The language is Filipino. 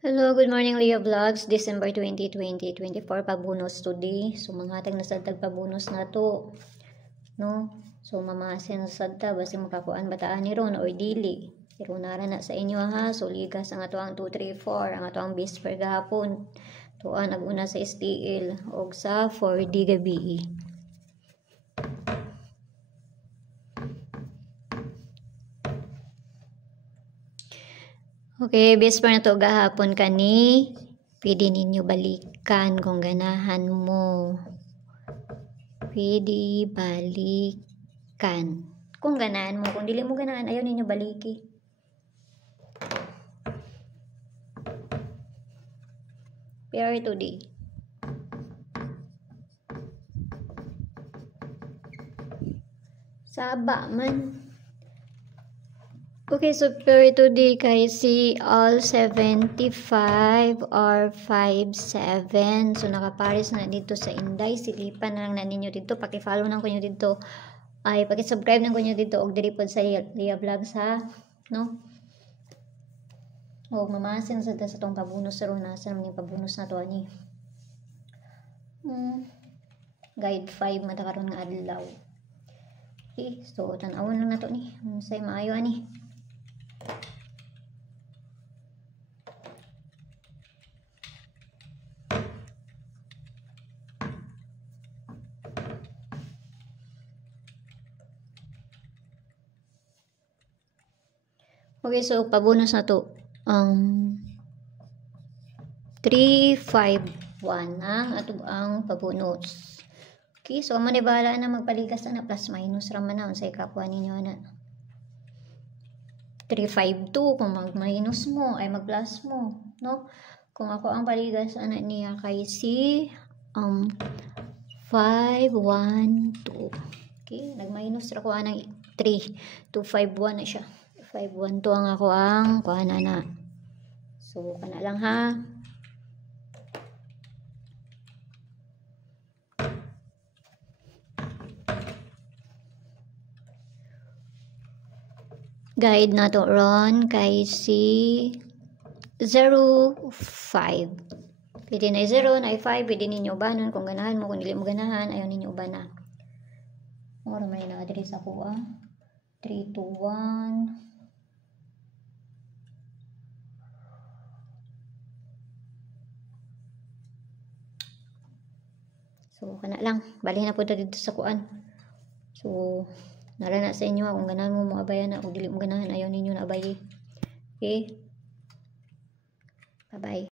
Hello, good morning Leo Vlogs, December 20, 2024, pabonus today. So, manghatag na sad pabonus na to. No? So, mamasin sa sadta, basi makakuan bataan ni ron or dili. Pero nara na sa inyo ha. So, ligas ang ato ang 2, 3, 4, ang ato ang base per gahapon. Tuan, nag-una sa STL o sa 4D gabi. Okay, base per na to gahapon kani. Pwede ninyo balikan kung ganahan mo. Pwede balikan. Kung ganahan mo. Kung dili mo ganahan, ayaw ninyo baliki. Pair today. Saba man. Okay, so pair today kay si all 75 or 57. So nakapares na dito sa Inday. Silipan na lang na ninyo dito. Paki-follow na ko nyo dito. Ay, paki-subscribe na ko nyo dito. Og diri pod sa Lia Vlogs ha. No? O mamasin sa tong pabonus sa ron. Nasa naman yung pabonus na to ani. Guide 5 matakaroon nga adlaw. Okay, so tanawon lang na to ni. Say maayo ani. Okay, so pabonus na to. 351 ato ang pabonus. Okay, so man bahala na magpaligas na plus minus raman na unsay kapwa ninyo na. 352 kung mag-minus mo ay mag-plus mo, no? Kung ako ang paligas ana niya kay si 512. Okay, nag-minus ra ko anang 3 251 na siya. 512 ang ako ang kuana na. So kana lang ha. Guide na to ron kay si 05. Pwede na 0, na 5, pwede ninyo ubanan kung ganahan mo, kung dili mo ganahan, ayaw ninyo ubana. Or may na-address ako 321. So, kana lang. Bali na po dito sa kuan. So, nara na sa inyo kung ganahan mo maabayan na, kung dili mo ganahan, ayaw ninyo na abayi. Okay? Bye-bye.